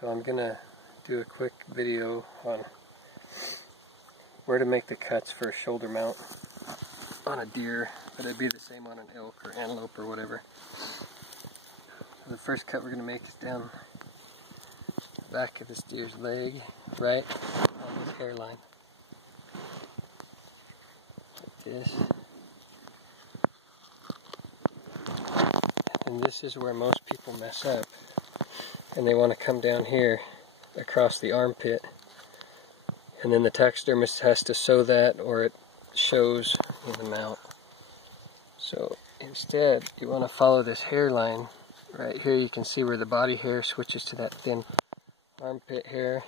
So I'm gonna do a quick video on where to make the cuts for a shoulder mount on a deer, but it'd be the same on an elk or antelope or whatever. So the first cut we're gonna make is down the back of this deer's leg, right on this hairline, like this. And this is where most people mess up, and they want to come down here across the armpit, and then the taxidermist has to sew that or it shows in the mount. So instead you want to follow this hairline right here. You can see where the body hair switches to that thin armpit hair,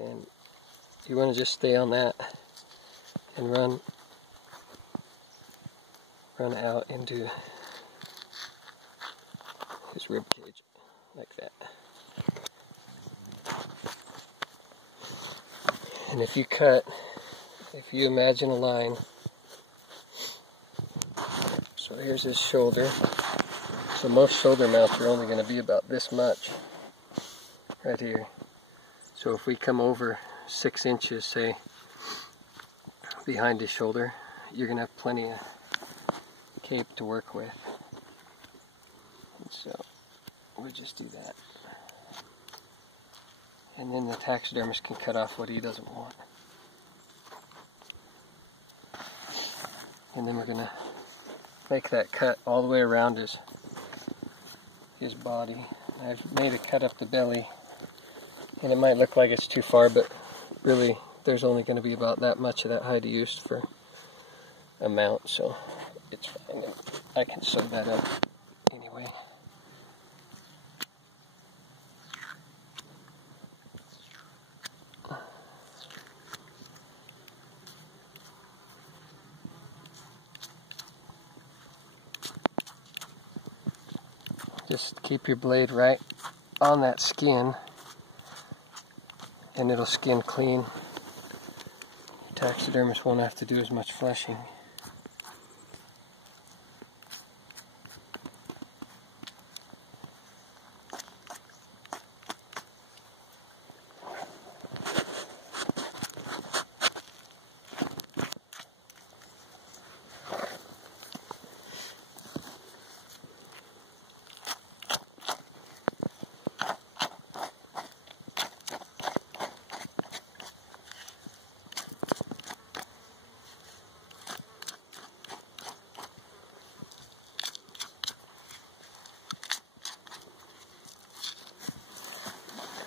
and you want to just stay on that and run out into his rib cage like that. And if you imagine a line, so here's his shoulder. So most shoulder mounts are only going to be about this much right here. So if we come over 6 inches, say, behind his shoulder, you're going to have plenty of cape to work with. And so we just do that. And then the taxidermist can cut off what he doesn't want. And then we're going to make that cut all the way around his body. I've made a cut up the belly, and it might look like it's too far, but really there's only going to be about that much of that hide used for a mount, so it's fine. And I can sew that up anyway. Just keep your blade right on that skin and it'll skin clean. Your taxidermist won't have to do as much fleshing.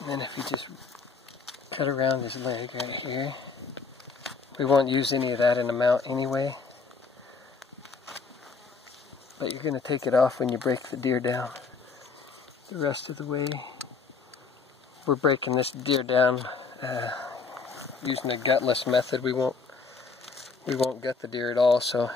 And then if you just cut around his leg right here, we won't use any of that in a mount anyway, but you're going to take it off when you break the deer down. The rest of the way, we're breaking this deer down using a gutless method. We won't gut the deer at all, so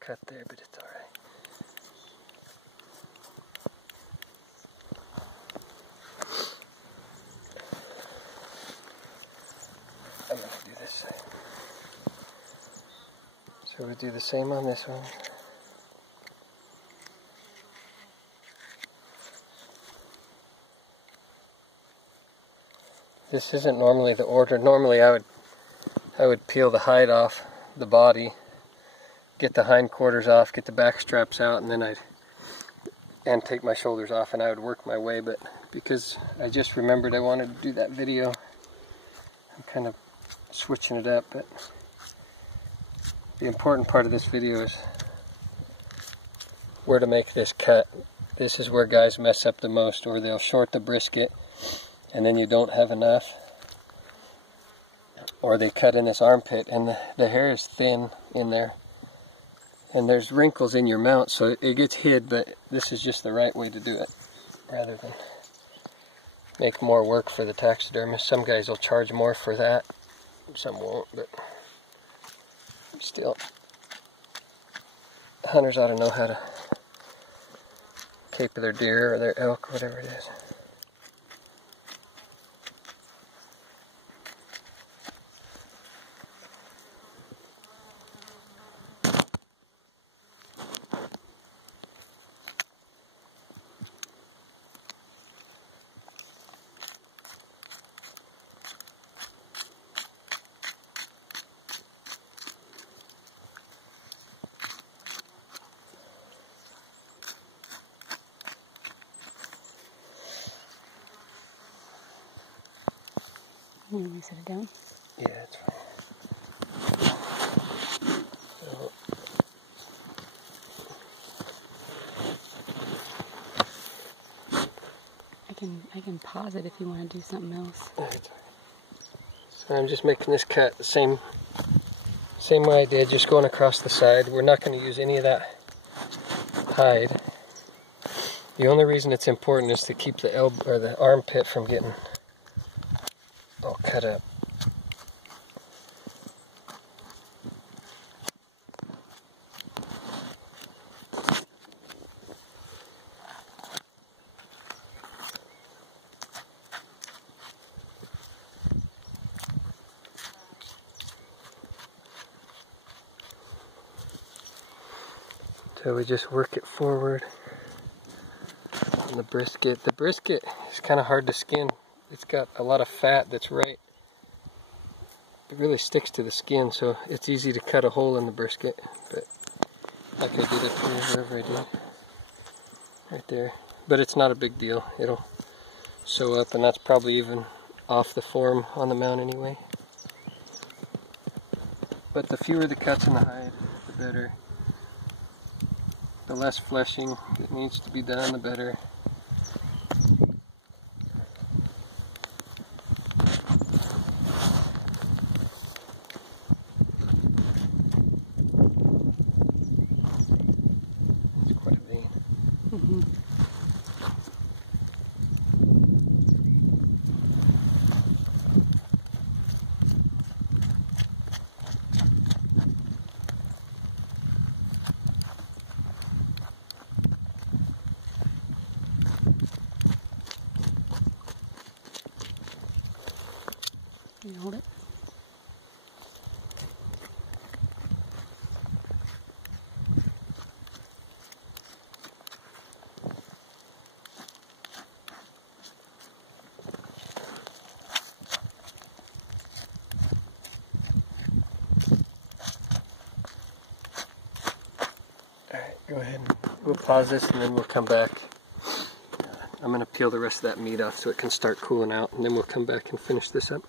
cut there, but it's alright. I'm going to do this side. So we'll do the same on this one. This isn't normally the order. Normally I would peel the hide off the body, get the hindquarters off, get the back straps out, and then I'd take my shoulders off and I would work my way. But because I just remembered I wanted to do that video, I'm kind of switching it up. But the important part of this video is where to make this cut. This is where guys mess up the most, or they'll short the brisket and then you don't have enough. Or they cut in this armpit and the hair is thin in there. And there's wrinkles in your mount, so it gets hid, but this is just the right way to do it, rather than make more work for the taxidermist. Some guys will charge more for that, some won't, but we still, hunters ought to know how to cape their deer or their elk or whatever it is. You want me to set it down? Yeah, it's fine. So, I can pause it if you want to do something else. yeah, it's all right. So I'm just making this cut the same way I did, just going across the side. We're not going to use any of that hide. The only reason it's important is to keep the elbow or the armpit from getting all cut up. So we just work it forward. And the brisket is kind of hard to skin. It's got a lot of fat that's right. It really sticks to the skin, so it's easy to cut a hole in the brisket. But like I did up here, wherever I did, right there. But it's not a big deal. It'll sew up, and that's probably even off the form on the mount anyway. But the fewer the cuts in the hide, the better. The less fleshing that needs to be done, the better. It's quite a vein. Can you hold it? Alright, go ahead. We'll pause this and then we'll come back. I'm going to peel the rest of that meat off so it can start cooling out, and then we'll come back and finish this up.